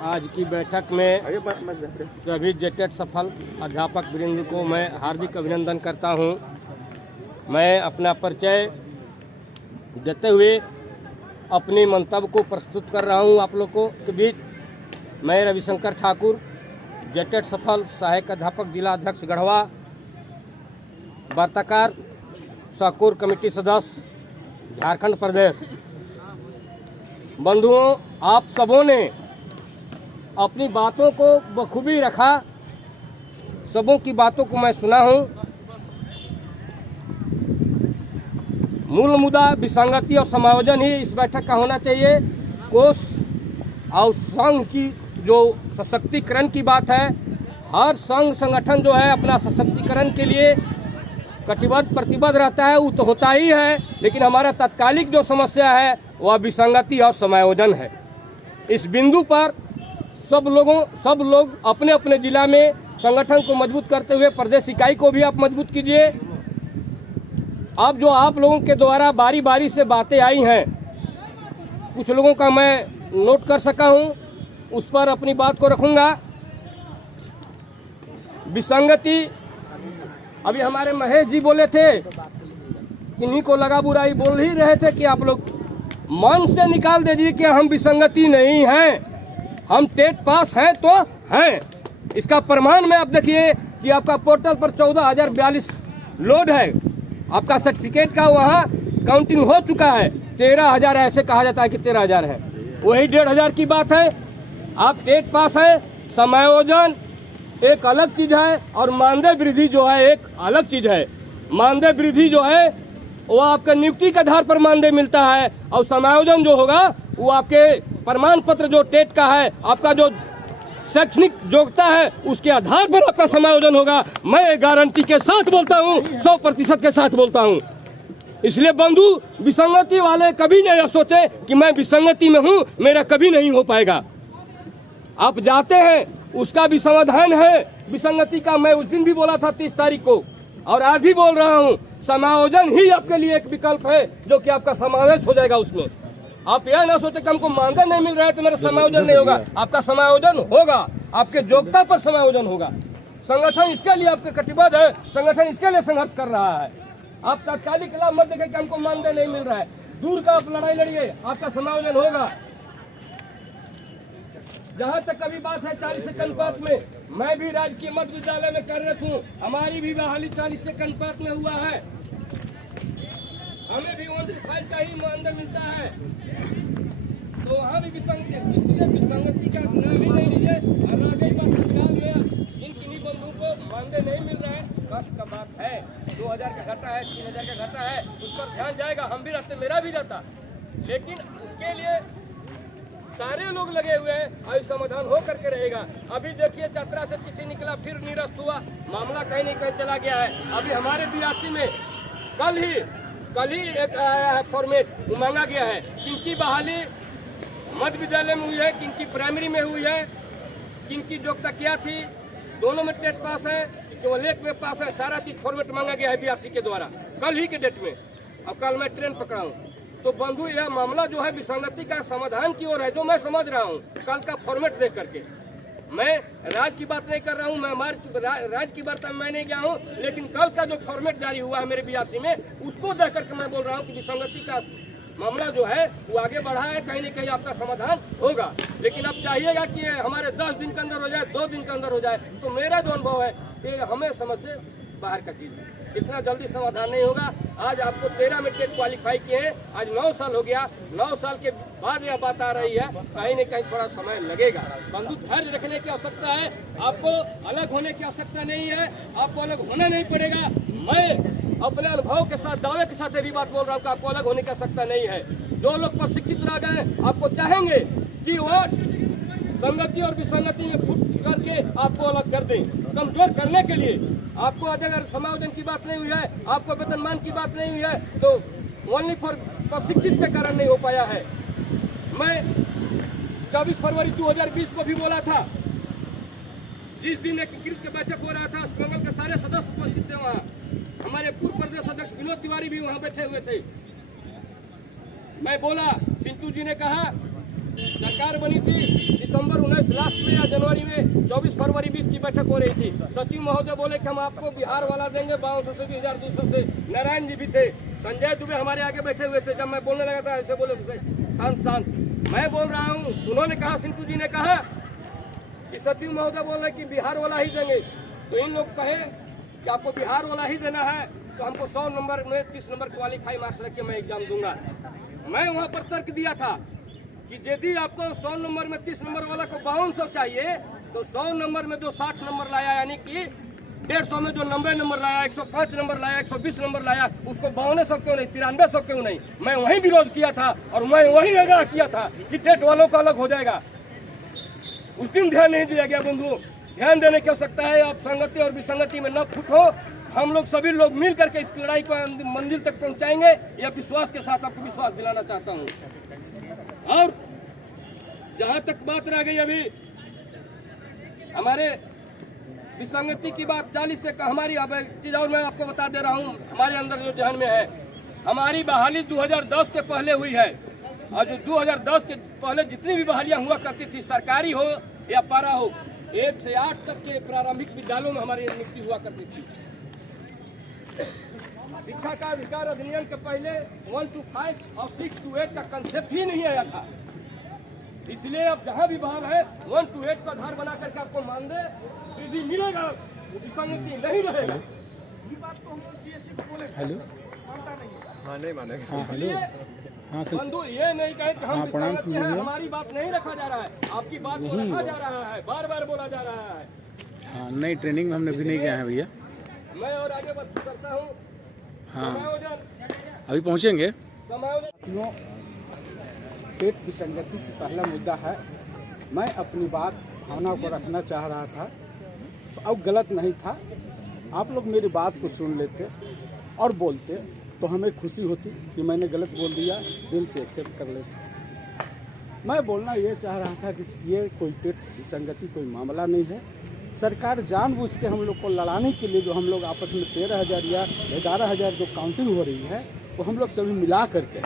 आज की बैठक में सभी जेटेड सफल अध्यापक वृंद को मैं हार्दिक अभिनंदन करता हूं। मैं अपना परिचय देते हुए अपनी मंतव्य को प्रस्तुत कर रहा हूं आप लोगों के बीच। मैं रविशंकर ठाकुर, जेटेड सफल सहायक अध्यापक जिला अध्यक्ष गढ़वा, वार्ताकार सहकोर कमेटी सदस्य झारखंड प्रदेश। बंधुओं, आप सबों ने अपनी बातों को बखूबी रखा, सबों की बातों को मैं सुना हूं। मूल मुद्दा विसंगति और समायोजन ही इस बैठक का होना चाहिए। कोष और संघ की जो सशक्तिकरण की बात है, हर संघ संगठन जो है अपना सशक्तिकरण के लिए कटिबद्ध प्रतिबद्ध रहता है, वो तो होता ही है। लेकिन हमारा तात्कालिक जो समस्या है वह विसंगति और समायोजन है। इस बिंदु पर सब लोग अपने अपने जिला में संगठन को मजबूत करते हुए प्रदेश इकाई को भी आप मजबूत कीजिए। अब जो आप लोगों के द्वारा बारी बारी से बातें आई हैं, कुछ लोगों का मैं नोट कर सका हूं, उस पर अपनी बात को रखूंगा। विसंगति, अभी हमारे महेश जी बोले थे, किन्हीं को लगा बुराई, बोल ही रहे थे कि आप लोग मन से निकाल दीजिए कि हम विसंगति नहीं हैं, हम टेट पास हैं तो हैं। इसका प्रमाण में आप देखिए कि आपका पोर्टल पर 14,042 लोड है, आपका सर्टिफिकेट का वहाँ काउंटिंग हो चुका है। 13,000 ऐसे कहा जाता है कि 13,000 है, वही 1,500 की बात है। आप टेट पास है। समायोजन एक अलग चीज है और मानदेय वृद्धि जो है एक अलग चीज है। मानदेय वृद्धि जो है वो आपका नियुक्ति के आधार पर मानदेय मिलता है, और समायोजन जो होगा वो आपके प्रमाण पत्र जो टेट का है, आपका जो शैक्षणिक योग्यता है उसके आधार पर आपका समायोजन होगा। मैं गारंटी के साथ बोलता हूँ, 100% के साथ बोलता हूँ। इसलिए बंधु, विसंगति वाले कभी नहीं सोचे कि मैं विसंगति में हूँ, मेरा कभी नहीं हो पाएगा। आप जाते हैं, उसका भी समाधान है विसंगति का। मैं उस दिन भी बोला था 30 तारीख को, और आज भी बोल रहा हूँ, समायोजन ही आपके लिए एक विकल्प है जो कि आपका समावेश हो जाएगा उसमें। आप यह ना सोचे कि हमको मानदेय नहीं मिल रहा है तो मेरा समायोजन नहीं होगा। आपका समायोजन होगा, आपके योग्यता पर समायोजन होगा। संगठन इसके लिए आपके कटिबद्ध है, संगठन इसके लिए संघर्ष कर रहा है। आप तात्कालिक लाभ मत देखें कि हमको मानदेय नहीं मिल रहा है, दूर का आप लड़ाई लड़िए, आपका समायोजन होगा। जहाँ तक अभी बात है 40 से अनुपात में, मैं भी राजकीय मध्य विद्यालय में कार्यरत हूँ, हमारी भी बहाली 40 से अनुपात में हुआ है। हमें भी 1:5 का ही मानदेय मिलता है, तो वहाँ भी विसंगति, इसलिए विसंगति का नाम ही नहीं लीजिए। और आगे फिलहाल में इन किन्हीं बंधुओं को मानदेय नहीं मिल रहा है, कष्ट का बात है। 2,000 का घाटा है, 3,000 का घाटा है, उस पर ध्यान जाएगा। हम भी रहते, मेरा भी रहता, लेकिन उसके लिए सारे लोग लगे हुए हैं और समाधान हो करके रहेगा। अभी देखिए चतरा से चिट्ठी निकला, फिर निरस्त हुआ, मामला कहीं नहीं कहीं चला गया है। अभी हमारे 82 में कल ही एक फॉर्मेट मांगा गया है। किनकी बहाली मध्य विद्यालय में हुई है, किनकी प्राइमरी में हुई है, किनकी योग्यता क्या थी, दोनों में टेट पास है, केवल एक में पास है। सारा चीज फॉर्मेट मांगा गया है 82 के द्वारा, कल ही के डेट में। और कल मैं ट्रेन पकड़ा हूँ। तो बंधु, यह मामला जो है विसंगति का समाधान की ओर है, जो मैं समझ रहा हूँ कल का फॉर्मेट देख करके। मैं राज की बात नहीं कर रहा हूँ, मैं राज की वार्ता में मैं नहीं गया हूँ, लेकिन कल का जो फॉर्मेट जारी हुआ है मेरे 82 में, उसको देख करके मैं बोल रहा हूँ कि विसंगति का मामला जो है वो आगे बढ़ा है, कहीं न कहीं आपका समाधान होगा। लेकिन अब चाहिएगा कि हमारे 10 दिन के अंदर हो जाए, 2 दिन के अंदर हो जाए। तो मेरा जो अनुभव है कि हमें समझ से बाहर का चीज है, इतना जल्दी समाधान नहीं होगा। आज आपको 13 में टेट क्वालिफाई किए हैं, आज 9 साल हो गया, 9 साल के बाद यह बात आ रही है, कहीं न कहीं थोड़ा समय लगेगा। बंधु, धैर्य रखने की आवश्यकता है, आपको अलग होने की आवश्यकता नहीं है, आपको अलग होना नहीं पड़ेगा। मैं अपने अनुभव के साथ, दावे के साथ ये बात बोल रहा हूँ कि आपको अलग होने की आवश्यकता नहीं है। जो लोग प्रशिक्षित रह गए, आपको चाहेंगे कि वो संगति और विसंगति में फुट करके आपको अलग कर दें, कमजोर करने के लिए। आपको अगर समायोजन की बात नहीं हुई है, आपको वेतनमान की बात नहीं हुई है, तो ओनली फॉर प्रशिक्षित के कारण नहीं हो पाया है। मैं 24 फरवरी 2020 को भी बोला था, जिस दिन एकीकृत की बैठक हो रहा था, अस्पताल के सारे सदस्य उपस्थित थे। वहाँ हमारे पूर्व प्रदेश अध्यक्ष विनोद तिवारी भी वहाँ बैठे हुए थे। मैं बोला, सिंटू जी ने कहा सरकार बनी थी दिसंबर 19 लास्ट में या जनवरी में 24 फरवरी 20 की बैठक हो रही थी। सचिव महोदय बोले कि हम आपको बिहार वाला देंगे 5200 से 2200 से। नारायण जी भी थे, संजय दुबे हमारे आगे बैठे हुए थे। जब मैं बोलने लगा था ऐसे बोले शांत शांत, मैं बोल रहा हूँ। उन्होंने कहा, सिंटू जी ने कहा कि सचिव महोदय बोल रहे कि बिहार वाला ही देंगे। तो इन लोग कहे कि आपको बिहार वाला ही देना है तो हमको 100 नंबर में 30 नंबर क्वालिफाई मार्क्स रख के मैं एग्जाम दूंगा। मैं वहाँ पर तर्क दिया था कि यदि आपको 100 नंबर में 30 नंबर वाला को 5200 चाहिए तो 100 नंबर में जो 60 नंबर लाया, यानी कि 150 में जो 90 नंबर लाया, 105 नंबर लाया, 120 नंबर लाया, उसको 5200 क्यों नहीं, 9300 क्यों नहीं। मैं वहीं विरोध किया था और मैं वहीं आगाह किया था कि टेट वालों का अलग हो जाएगा। उस दिन ध्यान नहीं दिया गया। बंधु, ध्यान देने की आवश्यकता है। आप संगति और विसंगति में न फूटो। हम लोग सभी लोग मिल करके इस लड़ाई को मंजिल तक पहुंचाएंगे, यह विश्वास के साथ आपको विश्वास दिलाना चाहता हूं। और जहां तक बात रह गई अभी हमारे विसंगति की बात, 40 से हमारी अब एक चीज और मैं आपको बता दे रहा हूं, हमारे अंदर जो ध्यान में है, हमारी बहाली 2010 के पहले हुई है। और जो 2010 के पहले जितनी भी बहालियां हुआ करती थी, सरकारी हो या पारा हो, 1 से 8 तक के प्रारंभिक विद्यालयों में हमारी नियुक्ति हुआ करती थी। शिक्षा का अधिकार अधिनियम के पहले 1 to 5 और 6 to 8 का कंसेप्ट ही नहीं आया था। इसलिए अब जहां भी भाग है 1 to 8 का आधार बना करके आपको मानदेय वृद्धि मिलेगा, विसंगति नहीं रहेगा। हेलो, हाँ नहीं मानेगा। हाँ हेलो, हाँ सर। बंधु, ये नहीं कहे कि हम विसंगति हैं, हमारी बात नहीं रखा जा रहा है, आपकी बात को रखा जा रहा है, बार बार बोला जा रहा है। हाँ नहीं, ट्रेनिंग में हमने भी नहीं गया है भैया। मैं और आगे बात करता हूँ। हाँ समायोजन अभी पहुँचेंगे। समायोजन टेट विसंगति की पहला मुद्दा है। मैं अपनी बात भावना को रखना चाह रहा था तो अब गलत नहीं था। आप लोग मेरी बात को सुन लेते और बोलते तो हमें खुशी होती कि मैंने गलत बोल दिया, दिल से एक्सेप्ट कर लेते। मैं बोलना ये चाह रहा था कि ये कोई टेट विसंगति कोई मामला नहीं है। सरकार जानबूझ के हम लोग को लड़ाने के लिए जो हम लोग आपस में 13,000 या 11,000 जो काउंटिंग हो रही है वो हम लोग सभी मिला करके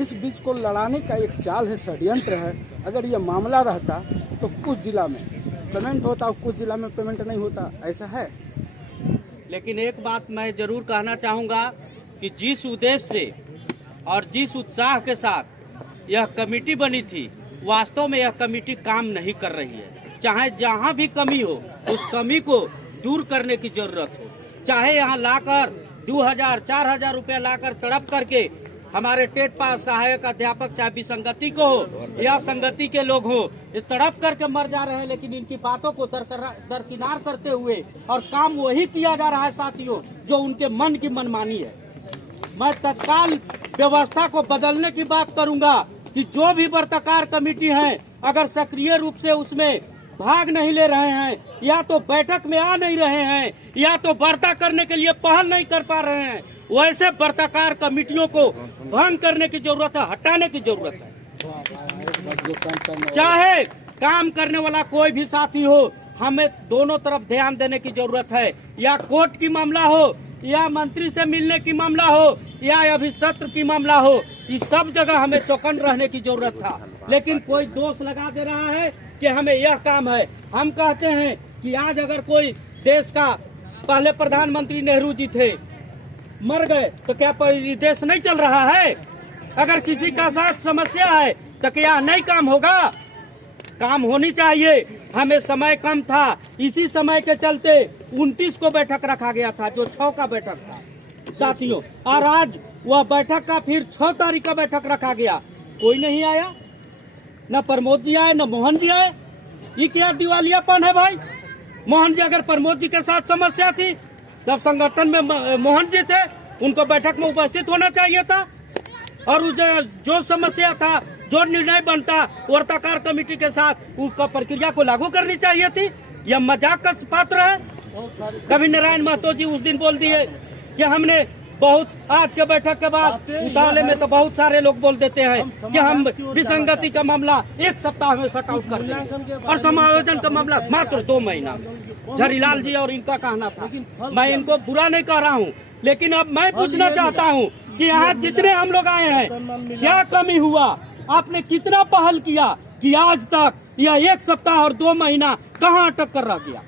इस बीच को लड़ाने का एक चाल है, षड्यंत्र है। अगर ये मामला रहता तो कुछ जिला में पेमेंट होता और कुछ जिला में पेमेंट नहीं होता, ऐसा है। लेकिन एक बात मैं जरूर कहना चाहूँगा कि जिस उद्देश्य से और जिस उत्साह के साथ यह कमेटी बनी थी, वास्तव में यह कमेटी काम नहीं कर रही है। चाहे जहाँ भी कमी हो उस कमी को दूर करने की जरूरत हो। चाहे यहाँ लाकर 2,000-4,000 रुपया लाकर तड़प करके हमारे टेट पास सहायक अध्यापक चाहे विसंगति को हो या संगति के लोग हो, ये तड़प करके मर जा रहे हैं। लेकिन इनकी बातों को दरकिनार करते हुए और काम वही किया जा रहा है साथियों जो उनके मन की मनमानी है। मैं तत्काल व्यवस्था को बदलने की बात करूंगा कि जो भी वार्ताकार कमेटी है, अगर सक्रिय रूप से उसमें भाग नहीं ले रहे हैं, या तो बैठक में आ नहीं रहे हैं, या तो वार्ता करने के लिए पहल नहीं कर पा रहे हैं, वैसे वार्ताकार कमेटियों को भंग करने की जरूरत है, हटाने की जरूरत है। चाहे काम करने वाला कोई भी साथी हो, हमें दोनों तरफ ध्यान देने की जरूरत है। या कोर्ट की मामला हो, या मंत्री से मिलने की मामला हो, या अभी सत्र की मामला हो, इस सब जगह हमें चौकन्ना रहने की जरूरत था। लेकिन कोई दोष लगा दे रहा है कि हमें यह काम है। हम कहते हैं कि आज अगर कोई देश का पहले प्रधानमंत्री नेहरू जी थे, मर गए, तो क्या देश नहीं चल रहा है? अगर किसी का साथ समस्या है तो क्या नहीं काम होगा? काम होनी चाहिए। हमें समय कम था, इसी समय के चलते 29 को बैठक रखा गया था, जो 6 का बैठक था साथियों। और आज वह बैठक का फिर 6 तारीख का बैठक रखा गया, कोई नहीं आया। न प्रमोद जी आए, न मोहन जी आए। ये क्या दिवालियापन है भाई? मोहन जी, अगर प्रमोद जी के साथ समस्या थी तब संगठन में मोहन जी थे, उनको बैठक में उपस्थित होना चाहिए था। और जो समस्या था, जो निर्णय बनता वार्ताकार कमेटी के साथ, उसका प्रक्रिया को लागू करनी चाहिए थी। यह मजाक का पात्र है। कभी नारायण महतो जी उस दिन बोल दिए कि हमने बहुत, आज के बैठक के बाद उतावले में तो बहुत सारे लोग बोल देते हैं कि हम विसंगति का मामला 1 सप्ताह में शट आउट कर देंगे और समायोजन का मामला मात्र 2 महीना। झरीलाल जी और इनका कहना था। मैं इनको बुरा नहीं कह रहा हूँ, लेकिन अब मैं पूछना चाहता हूँ कि यहाँ जितने हम लोग आए हैं, क्या कमी हुआ? आपने कितना पहल किया कि आज तक यह 1 सप्ताह और 2 महीना कहाँ अटक कर रह गया।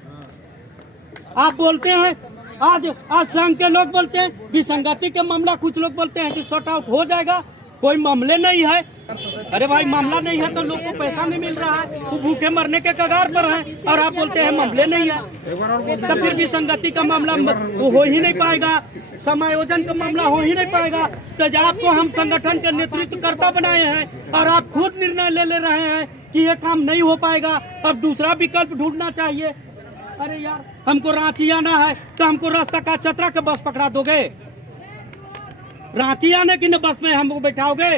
आप बोलते हैं आज संघ के लोग बोलते हैं विसंगति के मामला, कुछ लोग बोलते हैं कि सॉर्ट आउट हो जाएगा, कोई मामले नहीं है। अरे भाई मामला नहीं है तो लोग को पैसा नहीं मिल रहा है, वो भूखे मरने के कगार पर हैं और आप बोलते हैं मामले नहीं है। तो फिर विसंगति का मामला वो हो ही नहीं पाएगा, समायोजन का मामला हो ही नहीं पाएगा। तो आपको हम संगठन के नेतृत्वकर्ता बनाए हैं और आप खुद निर्णय ले रहे हैं कि ये काम नहीं हो पाएगा, अब दूसरा विकल्प ढूंढना चाहिए। अरे यार हमको रांची आना है तो हमको रास्ता का चतरा के बस पकड़ा दोगे? रांची आने की न बस में हमको बैठाओगे?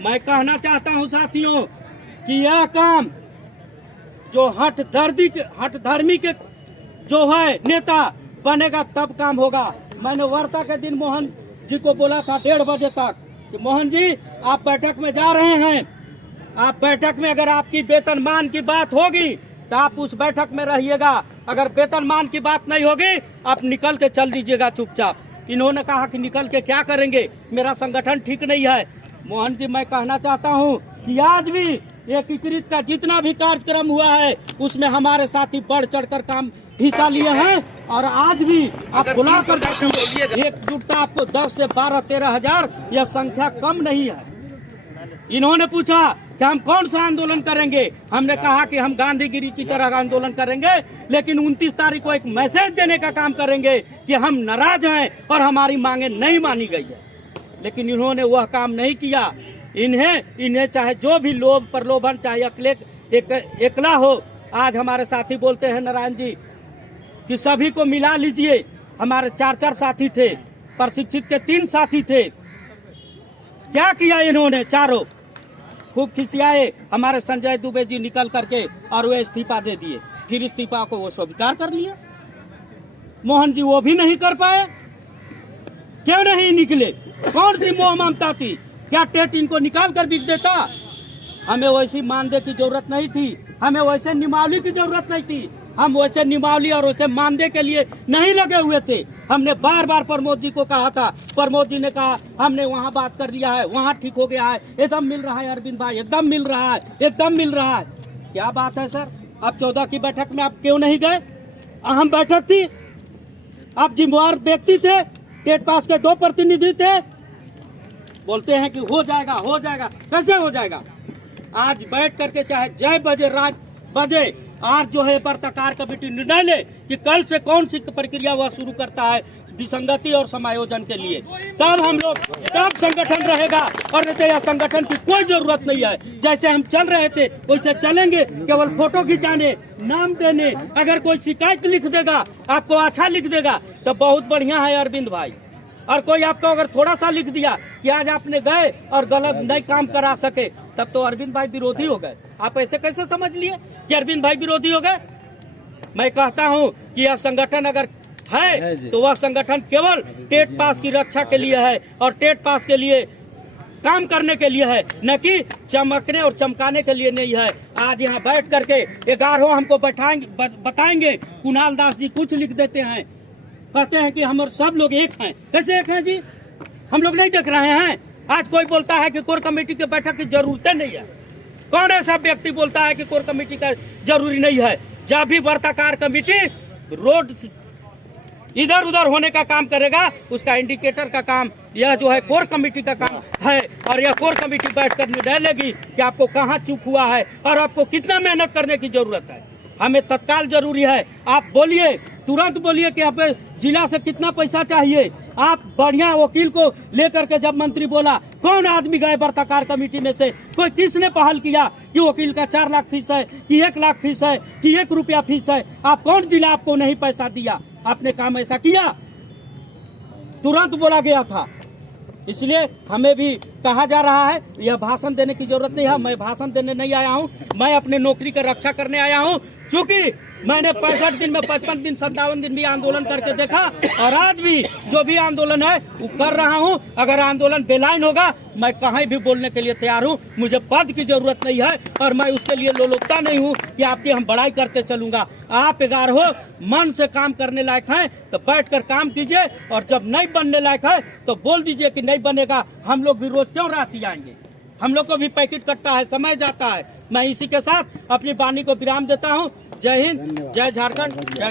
मैं कहना चाहता हूं साथियों कि यह काम जो हठधर्मी के जो है नेता बनेगा तब काम होगा। मैंने वार्ता के दिन मोहन जी को बोला था 1:30 बजे तक कि मोहन जी आप बैठक में जा रहे हैं, आप बैठक में अगर आपकी वेतनमान की बात होगी तो आप उस बैठक में रहिएगा, अगर वेतनमान की बात नहीं होगी आप निकल के चल दीजिएगा चुपचाप। इन्होंने कहा कि निकल के क्या करेंगे, मेरा संगठन ठीक नहीं है। मोहन जी मैं कहना चाहता हूं कि आज भी एकीकृत का जितना भी कार्यक्रम हुआ है उसमें हमारे साथी बढ़ चढ़कर काम हिस्सा लिए हैं और आज भी आप बुला कर देखिए एकजुटता आपको 10 से 12-13 हजार यह संख्या कम नहीं है। इन्होंने पूछा कि हम कौन सा आंदोलन करेंगे, हमने कहा कि हम गांधीगिरी की तरह आंदोलन करेंगे, लेकिन 29 तारीख को एक मैसेज देने का काम करेंगे कि हम नाराज हैं और हमारी मांगे नहीं मानी गई है। लेकिन इन्होंने वह काम नहीं किया। इन्हें चाहे जो भी लोभ प्रलोभन चाहे एकला हो। आज हमारे साथी बोलते हैं नारायण जी कि सभी को मिला लीजिए, हमारे 4 साथी थे, प्रशिक्षित के 3 साथी थे। क्या किया इन्होंने? चारों खूब खिसियाए, हमारे संजय दुबे जी निकल करके और वे इस्तीफा दे दिए, फिर इस्तीफा को वो स्वीकार कर लिया। मोहन जी वो भी नहीं कर पाए, क्यों नहीं निकले? कौन सी मोह ममता थी? क्या टेट इनको निकाल कर बिक देता? हमें वैसी मानदेय की जरूरत नहीं थी, हमें वैसे निमावली की जरूरत नहीं थी। हम वैसे निमावली और वैसे मानदेय के लिए नहीं लगे हुए थे। हमने बार बार प्रमोद जी को कहा था, प्रमोद जी ने कहा हमने वहाँ बात कर लिया है, वहाँ ठीक हो गया है, एकदम मिल रहा है अरविंद भाई, एकदम मिल रहा है, एकदम मिल रहा है। क्या बात है सर? आप 14 की बैठक में आप क्यों नहीं गए? अहम बैठक थी, आप जिम्मेवार व्यक्ति थे, टेट पास के 2 प्रतिनिधि थे। बोलते हैं कि हो जाएगा, हो जाएगा, कैसे हो जाएगा? आज बैठ करके चाहे जय बजे रात बजे, आज जो है पत्रकार कमेटी निर्णय ले कि कल से कौन सी प्रक्रिया वह शुरू करता है विसंगति और समायोजन के लिए, तब हम लोग तब संगठन रहेगा। और नहीं तो यह संगठन की कोई जरूरत नहीं है। जैसे हम चल रहे थे वैसे चलेंगे, केवल फोटो खिंचाने, नाम देने। अगर कोई शिकायत लिख देगा, आपको अच्छा लिख देगा तो बहुत बढ़िया है अरविंद भाई। और कोई आपको अगर थोड़ा सा लिख दिया कि आज आपने गए और गलत नहीं काम करा सके, तब तो अरविंद भाई विरोधी हो गए। आप ऐसे कैसे समझ लिए कि अरविंद भाई विरोधी हो गए? मैं कहता हूं कि यह संगठन अगर है तो वह संगठन केवल टेट पास की रक्षा के लिए है और टेट पास के लिए काम करने के लिए है, न कि चमकने और चमकाने के लिए नहीं है। आज यहाँ बैठ करके 11 हमको बताएंगे, कुणाल दास जी कुछ लिख देते हैं, कहते हैं कि हम सब लोग एक हैं। कैसे एक हैं जी? हम लोग नहीं देख रहे हैं। आज कोई बोलता है कि कोर कमेटी की बैठक की जरूरत नहीं है। कौन ऐसा व्यक्ति बोलता है कि कोर कमेटी का जरूरी नहीं है? जब भी वार्ताकार कमेटी रोड इधर उधर होने का काम करेगा, उसका इंडिकेटर का काम यह जो है कोर कमेटी का काम है। और यह कोर कमेटी बैठकर निर्णय लेगी कि आपको कहाँ चूक हुआ है और आपको कितना मेहनत करने की जरूरत है। हमें तत्काल जरूरी है। आप बोलिए, तुरंत बोलिए कि आप जिला से कितना पैसा चाहिए। आप बढ़िया वकील को लेकर के जब मंत्री बोला, कौन आदमी गए वार्ताकार कमेटी में से? कोई किसने पहल किया कि वकील का 4 लाख फीस है कि 1 लाख फीस है कि 1 रुपया फीस है? आप कौन जिला आपको नहीं पैसा दिया? आपने काम ऐसा किया? तुरंत बोला गया था। इसलिए हमें भी कहा जा रहा है यह भाषण देने की जरूरत नहीं है। मैं भाषण देने नहीं आया हूं, मैं अपने नौकरी की रक्षा करने आया हूं। चूंकि मैंने 65 दिन में 55 दिन 57 दिन भी आंदोलन करके देखा और आज भी जो भी आंदोलन है वो कर रहा हूं। अगर आंदोलन बेलाइन होगा, मैं कहीं भी बोलने के लिए तैयार हूं। मुझे पद की जरूरत नहीं है और मैं उसके लिए लोलुपता नहीं हूं कि आपकी हम बड़ाई करते चलूंगा। आप 11 मन से काम करने लायक हैं तो बैठकर काम कीजिए, और जब नहीं बनने लायक है तो बोल दीजिए कि नहीं बनेगा। हम लोग भी रोज क्यों रांची आएंगे? हम लोग को भी पैकेट कटता है, समय जाता है। मैं इसी के साथ अपनी वाणी को विराम देता हूँ। जय हिंद, जय झारखंड, जय